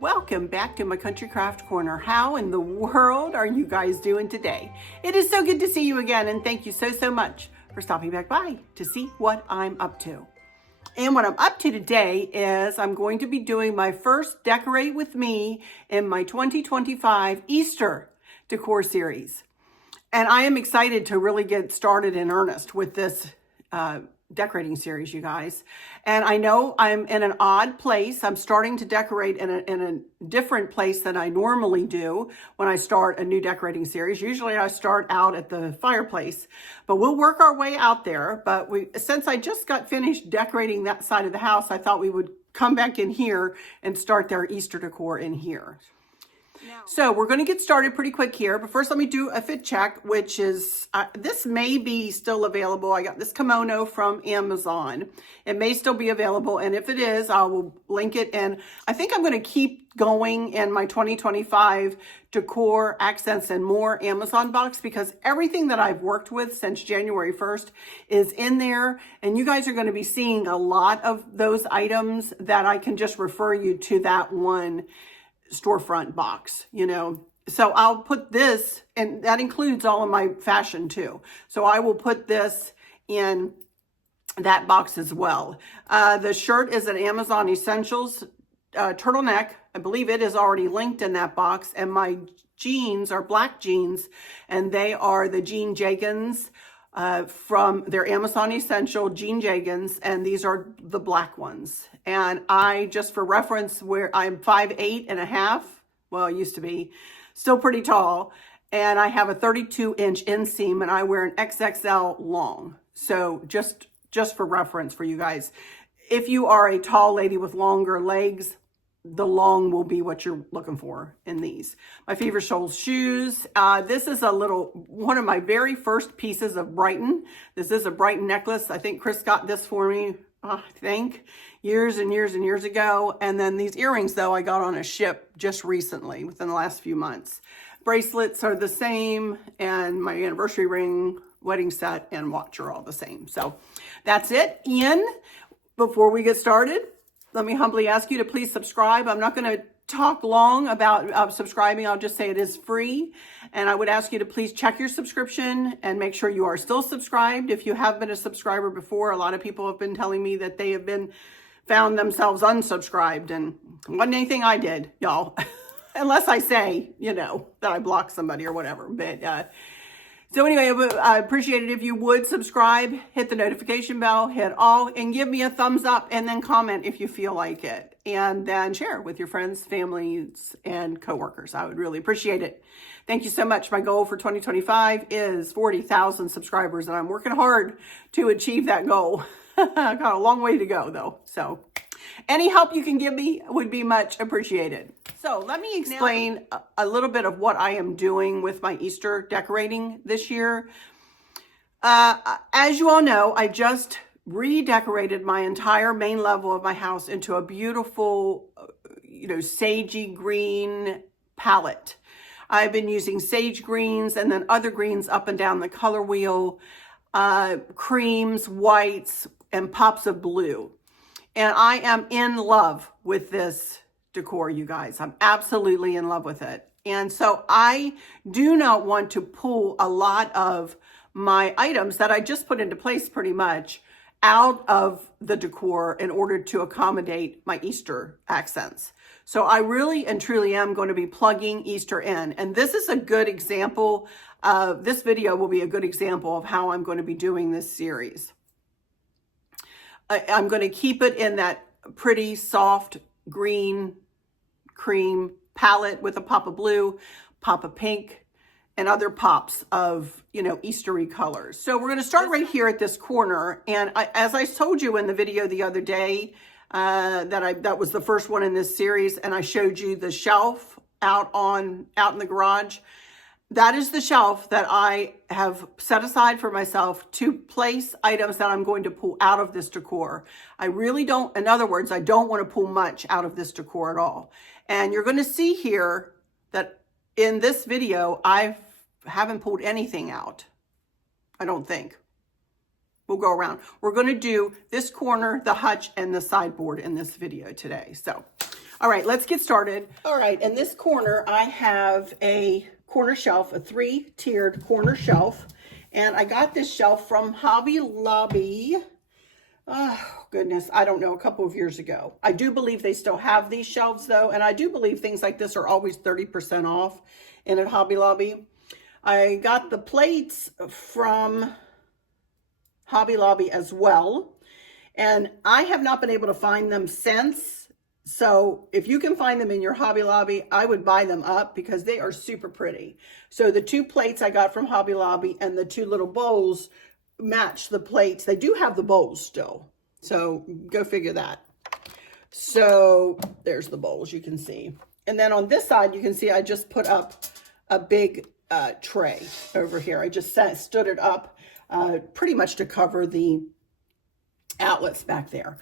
Welcome back to my Country Craft Corner. How in the world are you guys doing today? It is so good to see you again, and thank you so much for stopping back by to see what I'm up to. And what I'm up to today is I'm going to be doing my first Decorate With Me in my 2025 Easter decor series. And I am excited to really get started in earnest with this decorating series, you guys. And I know I'm in an odd place. I'm starting to decorate in a different place than I normally do when I start a new decorating series. Usually I start out at the fireplace, but we'll work our way out there. But since I just got finished decorating that side of the house, I thought we would come back in here and start their Easter decor in here. So we're going to get started pretty quick here, but first let me do a fit check, which is, this may be still available. I got this kimono from Amazon. It may still be available, and if it is, I will link it. And I think I'm going to keep going in my 2025 Decor, Accents, and More Amazon box, because everything that I've worked with since January 1st is in there, and you guys are going to be seeing a lot of those items that I can just refer you to that one storefront box, you know. So I'll put this, and that includes all of my fashion too. So I will put this in that box as well. The shirt is an Amazon Essentials turtleneck. I believe it is already linked in that box. And my jeans are black jeans, and they are the jean jeggings from their Amazon Essential jean jeggings, and these are the black ones. And I, just for reference, where I'm 5'8.5", well, I used to be, still pretty tall, and I have a 32-inch inseam, and I wear an XXL long. So just for reference for you guys, if you are a tall lady with longer legs, the long will be what you're looking for in these. My Fever Shoals shoes. This is one of my very first pieces of Brighton. This is a Brighton necklace. I think Chris got this for me, I think, years and years ago. And then these earrings, though, I got on a ship just recently, within the last few months. Bracelets are the same, and my anniversary ring, wedding set, and watch are all the same. So that's it. Ian, before we get started, let me humbly ask you to please subscribe. I'm not going to talk long about subscribing. I'll just say it is free. And I would ask you to please check your subscription and make sure you are still subscribed. If you have been a subscriber before, a lot of people have been telling me that they have found themselves unsubscribed. And it wasn't anything I did, y'all. Unless I say, you know, that I blocked somebody or whatever. But so anyway, I appreciate it if you would subscribe, hit the notification bell, hit all, and give me a thumbs up, and then comment if you feel like it. And then share with your friends, families, and coworkers. I would really appreciate it. Thank you so much. My goal for 2025 is 40,000 subscribers, and I'm working hard to achieve that goal. I've got a long way to go, though. So any help you can give me would be much appreciated. So let me explain a little bit of what I am doing with my Easter decorating this year. As you all know, I just redecorated my entire main level of my house into a beautiful, sagey green palette. I've been using sage greens and then other greens up and down the color wheel, creams, whites, and pops of blue. And I am in love with this decor, you guys. I'm absolutely in love with it. And so I do not want to pull a lot of my items that I just put into place pretty much out of the decor in order to accommodate my Easter accents. So I really and truly am going to be plugging Easter in. And this is a good example of, this video will be a good example of how I'm going to be doing this series. I'm going to keep it in that pretty soft green cream palette with a pop of blue, pop of pink, and other pops of, Eastery colors. So we're going to start right here at this corner. And as I told you in the video the other day, that was the first one in this series, and I showed you the shelf out in the garage. That is the shelf that I have set aside for myself to place items that I'm going to pull out of this decor. I really don't, in other words, I don't want to pull much out of this decor at all. And you're going to see here that in this video, I haven't pulled anything out. I don't think. We'll go around. We're going to do this corner, the hutch, and the sideboard in this video today. So All right, let's get started. All right, in this corner, I have a corner shelf, a 3-tiered corner shelf. And I got this shelf from Hobby Lobby. Oh, goodness, I don't know, a couple of years ago. I do believe they still have these shelves, though. And I do believe things like this are always 30% off in at Hobby Lobby. I got the plates from Hobby Lobby as well. And I have not been able to find them since. So if you can find them in your Hobby Lobby, I would buy them up because they are super pretty. So the 2 plates I got from Hobby Lobby and the 2 little bowls match the plates. They do have the bowls still. So go figure that. So there's the bowls, you can see. And then on this side, you can see I just put up a big tray over here. I just stood it up pretty much to cover the outlets back there.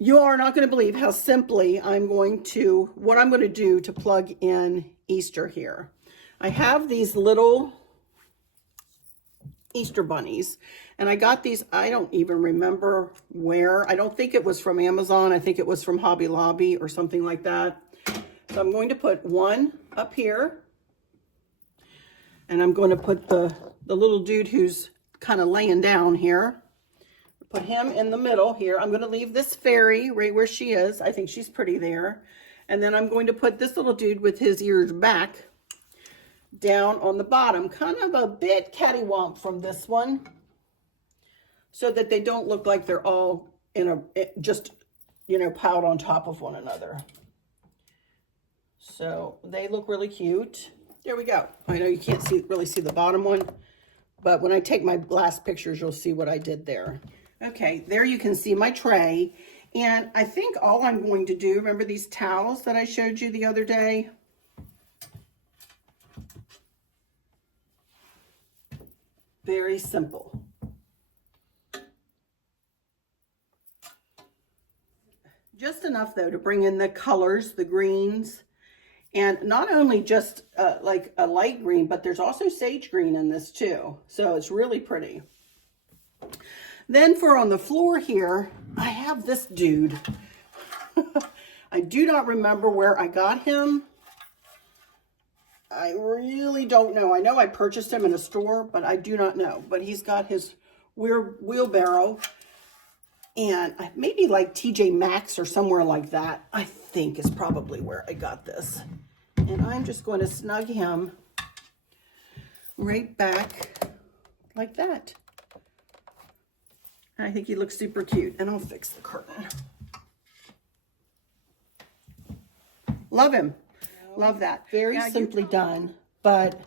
You are not going to believe how simply what I'm going to do to plug in Easter here. I have these little Easter bunnies, and I got these, I don't even remember where. I don't think it was from Amazon. I think it was from Hobby Lobby or something like that. So I'm going to put one up here, and I'm going to put the little dude who's kind of laying down here. Put him in the middle here. I'm going to leave this fairy right where she is. I think she's pretty there. And then I'm going to put this little dude with his ears back down on the bottom. Kind of a bit cattywomp from this one, so that they don't look like they're all just, piled on top of one another. So they look really cute. There we go. I know you can't really see the bottom one, but when I take my last pictures, you'll see what I did there. Okay, there you can see my tray. And I think all I'm going to do, remember these towels that I showed you the other day? Very simple. Just enough, though, to bring in the colors, the greens. And not only just like a light green, but there's also sage green in this too. So it's really pretty. Then for on the floor here, I have this dude. I do not remember where I got him. I really don't know. I know I purchased him in a store, but I do not know. But he's got his wheelbarrow, and maybe like TJ Maxx or somewhere like that, I think is probably where I got this. And I'm just going to snug him right back like that. I think he looks super cute, and I'll fix the curtain. Love him. Love that. Very simply done, but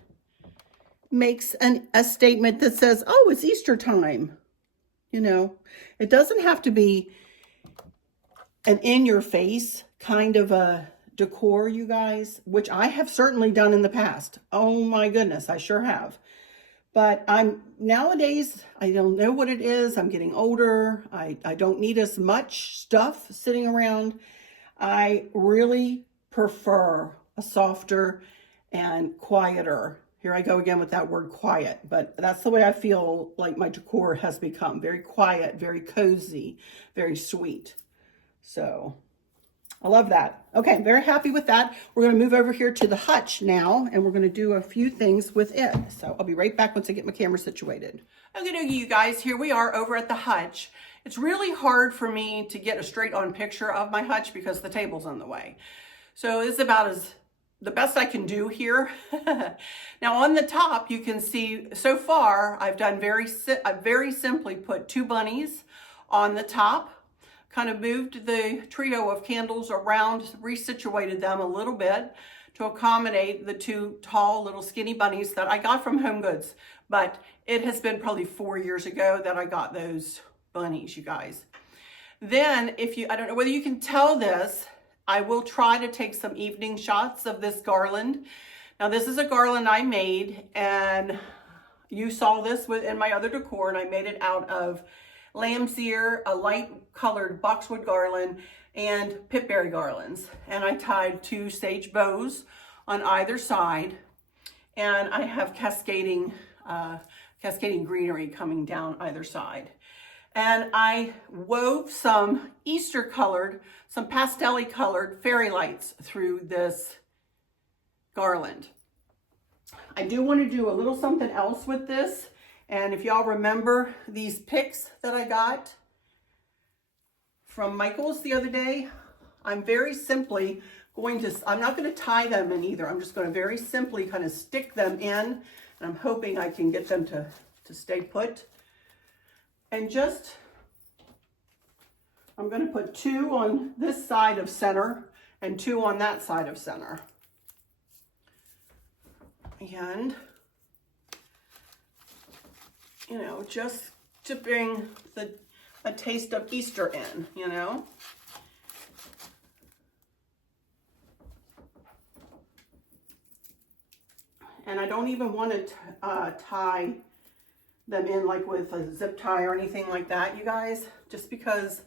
makes a statement that says, oh, it's Easter time. It doesn't have to be an in-your-face kind of a decor, you guys, which I have certainly done in the past. Oh my goodness, I sure have. But nowadays, I don't know what it is. I'm getting older. I don't need as much stuff sitting around. I really prefer a softer and quieter. Here I go again with that word quiet, but that's the way I feel like my decor has become. Very quiet, very cozy, very sweet. So I love that. Okay, I'm very happy with that. We're going to move over here to the Hutch now, and we're going to do a few things with it. So I'll be right back once I get my camera situated. Okay, you guys, here we are over at the Hutch. It's really hard for me to get a straight on picture of my Hutch because the table's in the way. So it's about the best I can do here. Now on the top, you can see so far I've done very simply put 2 bunnies on the top. Kind of moved the trio of candles around, resituated them a little bit to accommodate the 2 tall little skinny bunnies that I got from Home Goods. But it has been probably 4 years ago that I got those bunnies, you guys. Then I don't know whether you can tell this, I will try to take some evening shots of this garland. Now this is a garland I made, and you saw this in my other decor, and I made it out of lamb's ear, a light colored boxwood garland, and pipberry garlands. And I tied 2 sage bows on either side, and I have cascading greenery coming down either side. And I wove some Easter colored, some pastel-y colored fairy lights through this garland. I do want to do a little something else with this. And if y'all remember these picks that I got from Michael's the other day, I'm very simply going to, I'm not going to tie them in either. I'm just going to very simply kind of stick them in. And I'm hoping I can get them to stay put. And just, I'm going to put 2 on this side of center and 2 on that side of center. And, you know, just to bring a taste of Easter in, you know. And I don't even want to tie them in like with a zip tie or anything like that, you guys, just because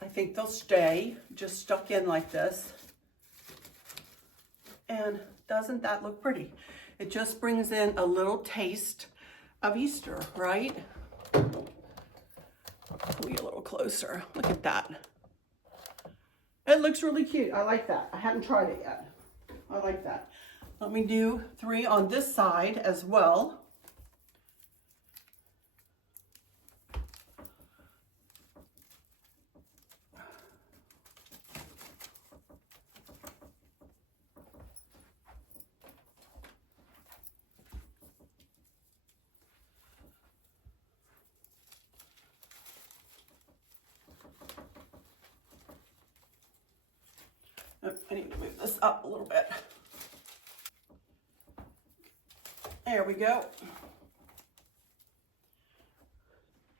I think they'll stay just stuck in like this. And doesn't that look pretty? It just brings in a little taste of Easter, right? Pull you a little closer. Look at that. It looks really cute. I like that. I haven't tried it yet. I like that. Let me do 3 on this side as well. I need to move this up a little bit. There we go.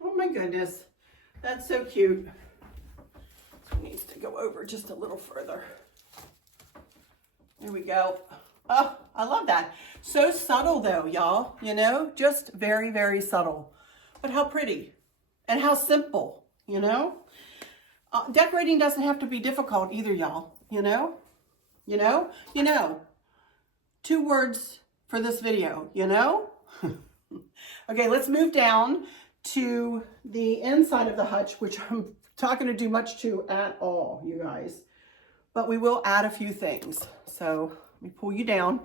Oh my goodness, that's so cute. It needs to go over just a little further. There we go. Oh, I love that. So subtle though, y'all, you know, just very, very subtle. But how pretty and how simple, you know? Decorating doesn't have to be difficult either, y'all. You know. 2 words for this video, you know? Okay, let's move down to the inside of the hutch, which I'm not going to do much to at all, you guys. But we will add a few things. So let me pull you down.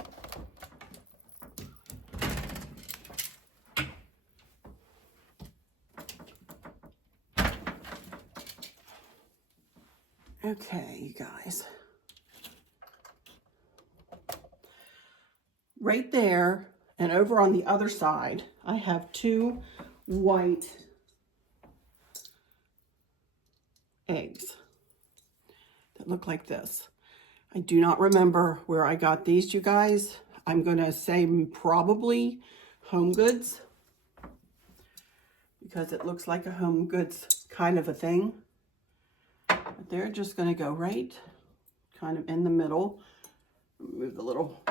Okay, you guys. Right there and over on the other side, I have 2 white eggs that look like this. I do not remember where I got these, you guys. I'm going to say probably Home Goods because it looks like a Home Goods kind of a thing. But they're just going to go right kind of in the middle. Move the little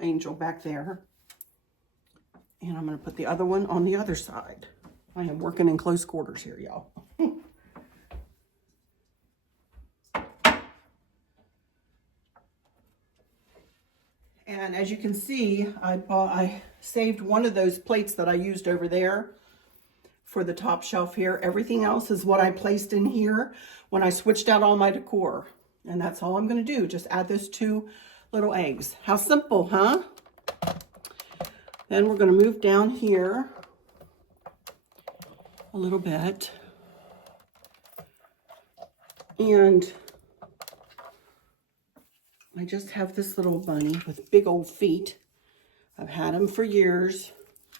angel back there. And I'm going to put the other one on the other side. I am working in close quarters here, y'all. And as you can see, I saved one of those plates that I used over there for the top shelf here. Everything else is what I placed in here when I switched out all my decor. And that's all I'm going to do. Just add those 2 little eggs. How simple, huh? Then we're going to move down here a little bit. And I just have this little bunny with big old feet. I've had him for years.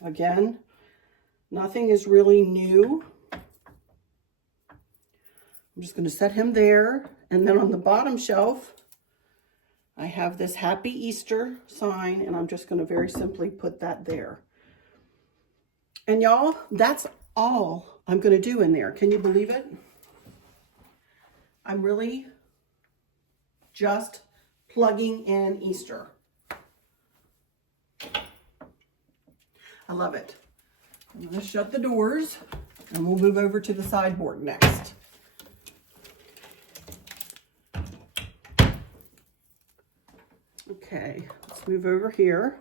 Again, nothing is really new. I'm just going to set him there. And then on the bottom shelf, I have this Happy Easter sign, and I'm just going to very simply put that there. And y'all, that's all I'm going to do in there. Can you believe it? I'm really just plugging in Easter. I love it. I'm going to shut the doors, and we'll move over to the sideboard next. Okay, let's move over here.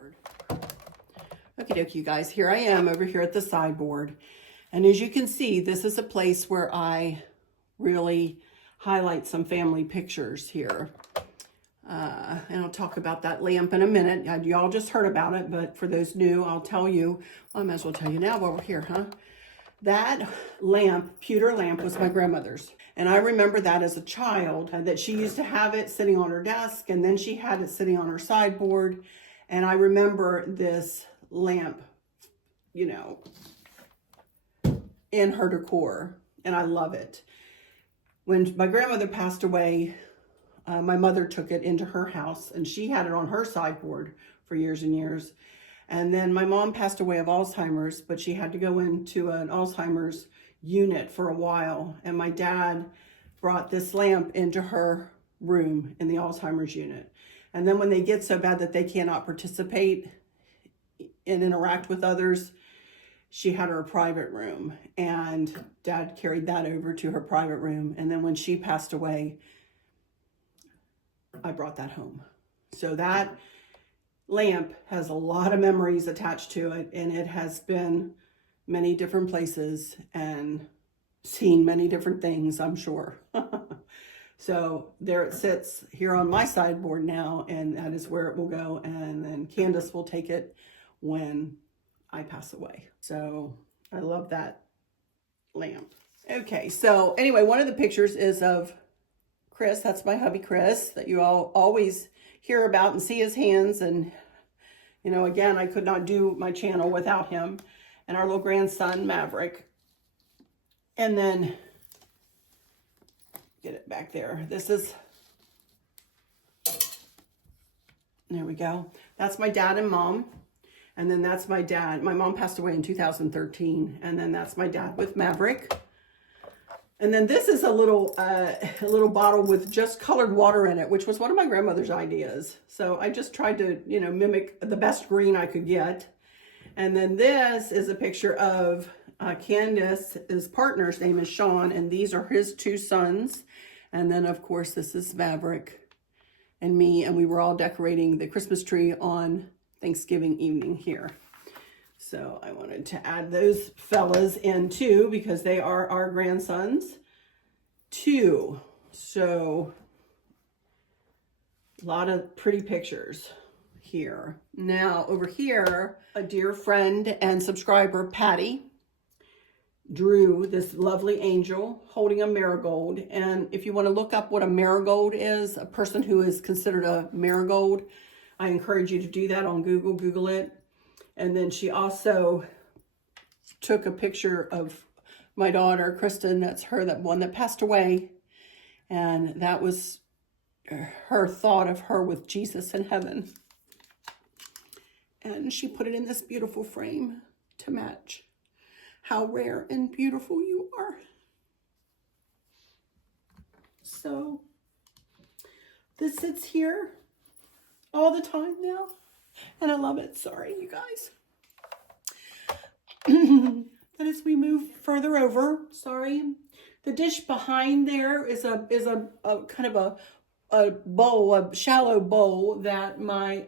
Okie dokie, you guys, here I am over here at the sideboard. And as you can see, this is a place where I really highlight some family pictures here. And I'll talk about that lamp in a minute. Y'all just heard about it, but for those new, I'll tell you. Well, I might as well tell you now while we're here, huh? That lamp, pewter lamp, was my grandmother's. And I remember that as a child, that she used to have it sitting on her desk, and then she had it sitting on her sideboard. And I remember this lamp, you know, in her decor, and I love it. When my grandmother passed away, my mother took it into her house, and she had it on her sideboard for years and years. And then my mom passed away of Alzheimer's, but she had to go into an Alzheimer's unit for a while. And my dad brought this lamp into her room in the Alzheimer's unit. And then when they get so bad that they cannot participate and interact with others, she had her private room, and Dad carried that over to her private room. And then when she passed away, I brought that home. So that lamp has a lot of memories attached to it, and it has been many different places and seen many different things, I'm sure. So there it sits here on my sideboard now, and that is where it will go. And then Candace will take it when I pass away. So I love that lamp. Okay, so anyway, one of the pictures is of Chris. That's my hubby Chris, that you all always hear about and see his hands. And, you know, again, I could not do my channel without him. And our little grandson, Maverick. And then, get it back there. This is, there we go. That's my dad and mom. And then that's my dad. My mom passed away in 2013. And then that's my dad with Maverick. And then this is a little bottle with just colored water in it, which was one of my grandmother's ideas. So I just tried to, you know, mimic the best green I could get. And then this is a picture of Candace's partner's name is Sean, and these are his two sons. And then, of course, this is Maverick and me, and we were all decorating the Christmas tree on Thanksgiving evening here. So I wanted to add those fellas in too, because they are our grandsons too. So a lot of pretty pictures here. Now over here, a dear friend and subscriber, Patty, drew this lovely angel holding a marigold. And if you want to look up what a marigold is, a person who is considered a marigold, I encourage you to do that on Google. Google it. And then she also took a picture of my daughter, Kristen. That's her, that one that passed away. And that was her thought of her with Jesus in heaven. And she put it in this beautiful frame to match how rare and beautiful you are. So this sits here all the time now. And I love it. Sorry, you guys. And as we move further over, sorry, the dish behind there is a kind of a bowl, a shallow bowl that my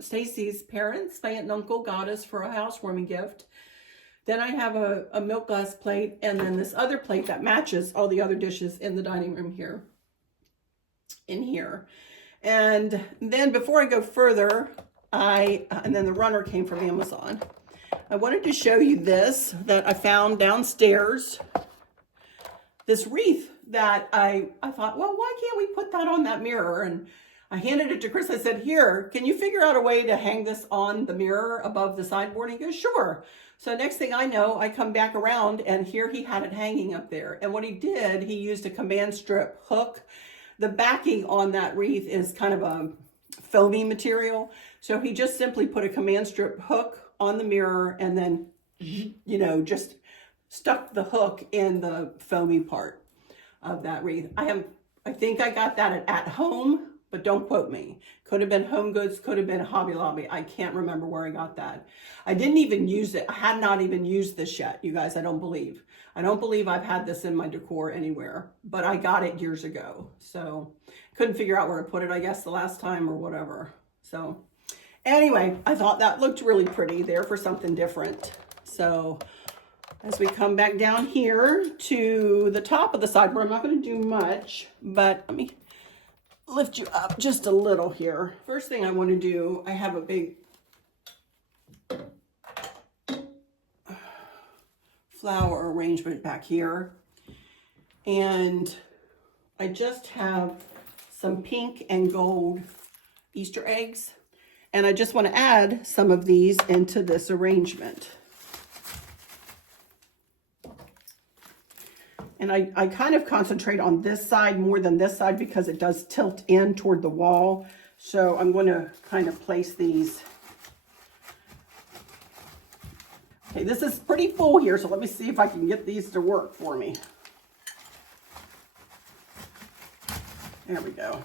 Stacy's parents, my aunt and uncle, got us for a housewarming gift. Then I have a milk glass plate, and then this other plate that matches all the other dishes in the dining room here. In here. And then before I go further, and then the runner came from Amazon. I wanted to show you this that I found downstairs. This wreath that I thought, well, why can't we put that on that mirror? And I handed it to Chris. I said, here, can you figure out a way to hang this on the mirror above the sideboard? And he goes, sure. So next thing I know, I come back around, and here he had it hanging up there. And what he did, he used a command strip hook. The backing on that wreath is kind of a foamy material. So he just simply put a command strip hook on the mirror and then, you know, just stuck the hook in the foamy part of that wreath. I think I got that at home, but don't quote me. Could have been Home Goods, could have been Hobby Lobby. I can't remember where I got that. I didn't even use it. I had not even used this yet, you guys, I don't believe. I don't believe I've had this in my decor anywhere, but I got it years ago. So couldn't figure out where to put it, I guess, the last time or whatever. So anyway, I thought that looked really pretty there for something different. So As we come back down here to the top of the sideboard, I'm not going to do much, but let me lift you up just a little here. First thing I want to do, I have a big flower arrangement back here, and I just have some pink and gold Easter eggs, and I just want to add some of these into this arrangement. And I kind of concentrate on this side more than this side because it does tilt in toward the wall. So I'm going to kind of place these. Okay, this is pretty full here, so let me see if I can get these to work for me. There we go.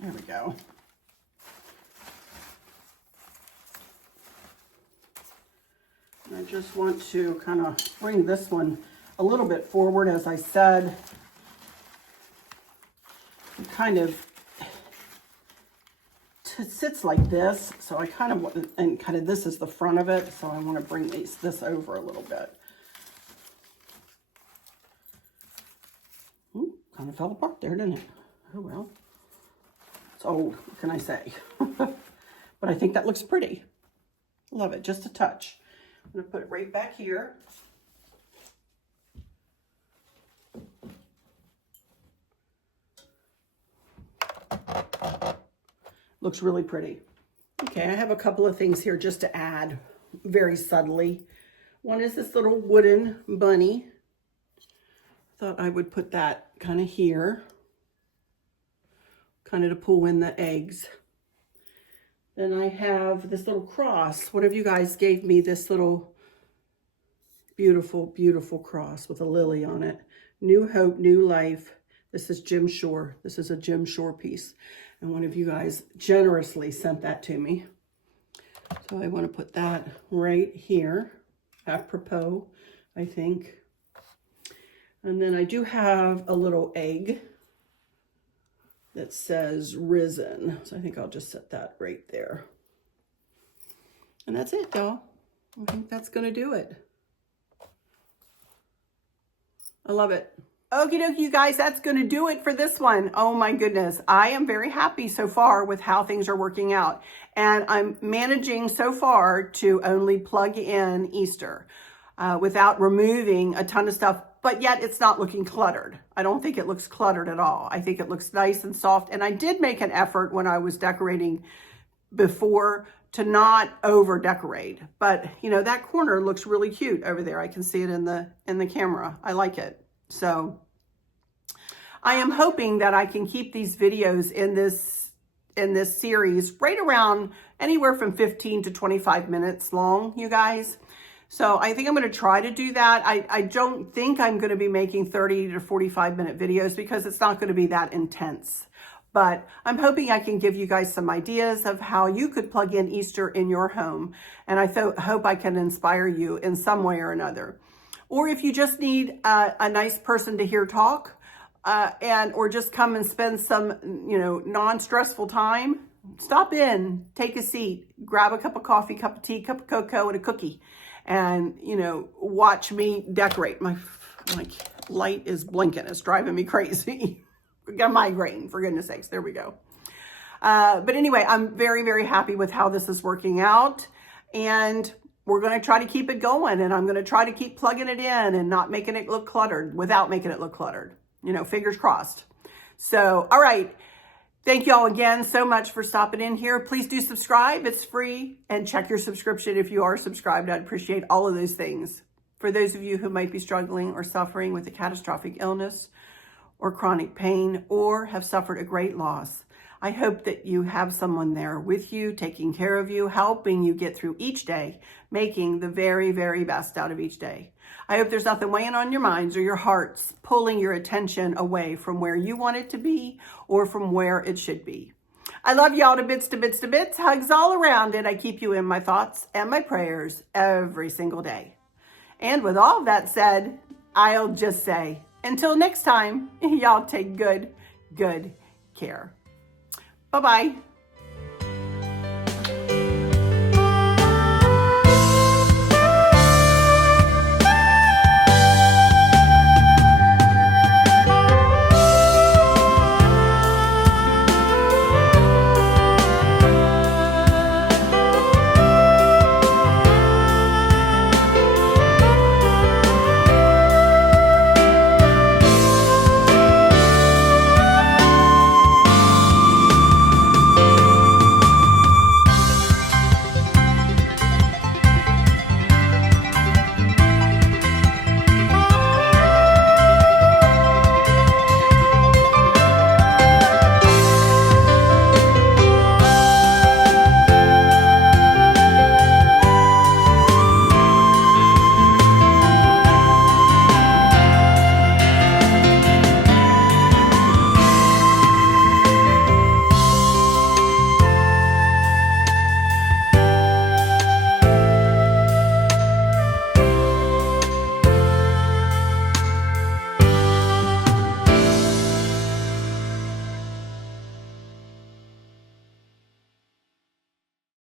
There we go. And I just want to kind of bring this one a little bit forward. As I said, it kind of sits like this. So I kind of want, and kind of this is the front of it. So I want to bring this over a little bit. Ooh, kind of fell apart there, didn't it? Oh well. It's old, what can I say? But I think that looks pretty. Love it, just a touch. I'm gonna put it right back here. Looks really pretty. Okay, I have a couple of things here just to add very subtly. One is this little wooden bunny. Thought I would put that kind of here, kind of to pull in the eggs. Then I have this little cross. One of you guys gave me this little beautiful, beautiful cross with a lily on it. New Hope, New Life. This is Jim Shore. This is a Jim Shore piece. And one of you guys generously sent that to me. So I want to put that right here, apropos, I think. And then I do have a little egg that says Risen. So I think I'll just set that right there. And that's it, y'all. I think that's gonna do it. I love it. Okie dokie, you guys, that's gonna do it for this one. Oh my goodness. I am very happy so far with how things are working out. And I'm managing so far to only plug in Easter without removing a ton of stuff, but yet it's not looking cluttered. I don't think it looks cluttered at all. I think it looks nice and soft. And I did make an effort when I was decorating before to not over decorate, but you know, that corner looks really cute over there. I can see it in the camera. I like it. So I am hoping that I can keep these videos in this series right around anywhere from 15 to 25 minutes long, you guys. So I think I'm going to try to do that. I don't think I'm going to be making 30 to 45 minute videos because it's not going to be that intense. But I'm hoping I can give you guys some ideas of how you could plug in Easter in your home. And I hope I can inspire you in some way or another. Or if you just need a nice person to hear talk or just come and spend some, you know, non-stressful time, stop in, take a seat, grab a cup of coffee, cup of tea, cup of cocoa, and a cookie. And, you know, watch me decorate. My light is blinking. It's driving me crazy. I got a migraine, for goodness sakes. There we go. But anyway, I'm very, very happy with how this is working out. And we're going to try to keep it going. And I'm going to try to keep plugging it in and not making it look cluttered without making it look cluttered. You know, fingers crossed. So, all right. Thank you all again so much for stopping in here. Please do subscribe. It's free. And check your subscription if you are subscribed. I'd appreciate all of those things. For those of you who might be struggling or suffering with a catastrophic illness or chronic pain or have suffered a great loss, I hope that you have someone there with you, taking care of you, helping you get through each day, making the very, very best out of each day. I hope there's nothing weighing on your minds or your hearts, pulling your attention away from where you want it to be or from where it should be. I love y'all to bits, to bits, to bits. Hugs all around, and I keep you in my thoughts and my prayers every single day. And with all of that said, I'll just say, until next time, y'all take good care. Bye-bye.